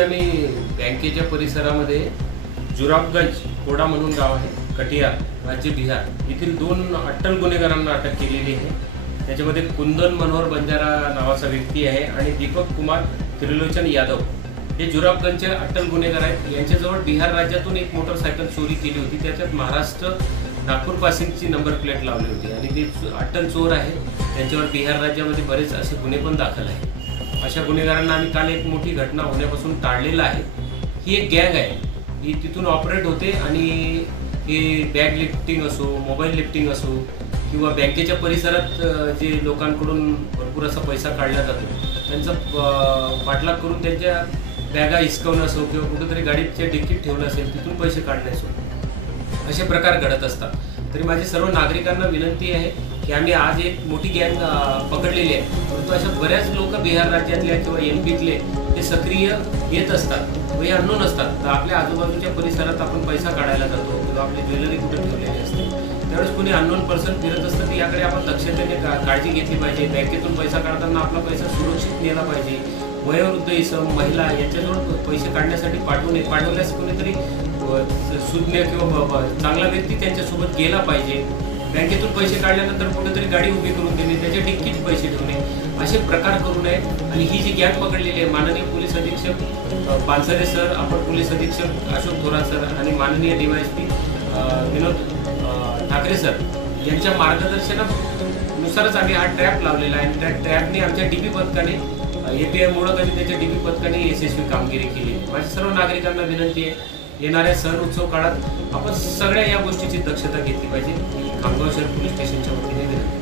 आम्ही बँकेच्या परिसरामध्ये जुराबगंज कोडा म्हणून गाव आहे, कटियार, राज्य बिहार येथील 2 अट्टल गुन्हेगारांना अटक केलेली आहे। त्याच्यामध्ये कुंदन मनोहर बंजारा नावाचा व्यक्ती आहे आणि दीपक कुमार त्रिलोचन यादव हे जुराबगंजचे अट्टल गुन्हेगार आहेत। यांच्याजवळ बिहार राज्यातून एक मोटरसायकल चोरी केली होती, त्याच्यात महाराष्ट्र नागपूर पासिंगची नंबर प्लेट लावली होती आणि ते अट्टल चोर आहे। त्यांच्यावर बिहार राज्यामध्ये बरेच असे गुन्हे पण दाखल आहेत। अशा गुन्हेगारांना आम्ही काल एक मोठी घटना होण्यापासून टाळलेला आहे। ही एक गँग आहे, ही तिथून ऑपरेट होते आणि हे बॅग लिफ्टिंग असो, मोबाईल लिफ्टिंग असो किंवा बँकेच्या परिसरात जे लोकांकडून भरपूर असा पैसा काढला जातो त्यांचा पाठलाग करून त्यांच्या बॅगा हिसकवणं असो किंवा कुठेतरी गाडीच्या डिक्कीत ठेवणं असेल तिथून पैसे काढणे असो, असे प्रकार घडत असतात। तरी माझी सर्व नागरिकांना विनंती आहे की आम्ही आज एक मोठी गँग पकडलेली आहे, परंतु अशा बऱ्याच लोक बिहार राज्यातल्या किंवा एमपीतले ते सक्रिय येत असतात व हे अननोन असतात। तर आपल्या आजूबाजूच्या परिसरात आपण पैसा काढायला जातो किंवा आपली ज्वेलरी कुठे ठेवलेली असते, त्यावेळेस कोणी अननोन पर्सन फिरत असतं की याकडे आपण दक्षतेने काळजी घेतली पाहिजे। बँकेतून पैसा काढताना आपला पैसा सुरक्षित नेला पाहिजे। वयोवृद्ध इसम, महिला यांच्याजवळ पैसे काढण्यासाठी पाठवल्यास कोणीतरी सुज्ञ किंवा चांगला व्यक्ती त्यांच्यासोबत गेला पाहिजे। बँकेतून पैसे काढल्यानंतर कुठेतरी गाडी उभी करून देणे, त्याच्या डिक्कीत पैसे ठेवणे, असे प्रकार करू नये। आणि ही जी गँग पकडलेली आहे, माननीय पोलीस अधीक्षक पानसरे सर, अपर पोलीस अधीक्षक अशोक थोरात सर आणि माननीय DYSP विनोद ठाकरे सर यांच्या मार्गदर्शनानुसारच आम्ही हा ट्रॅप लावलेला आहे। त्या ट्रॅपने आमच्या DP पथकाने API मोडक आणि त्याच्या DP पथकाने यशस्वी कामगिरी केली। माझ्या सर्व नागरिकांना विनंती आहे, येणाऱ्या सण उत्सव काळात आपण सगळ्या या गोष्टीची दक्षता घेतली पाहिजे। खामगाव शहर पोलीस स्टेशनच्या वतीने विनंती।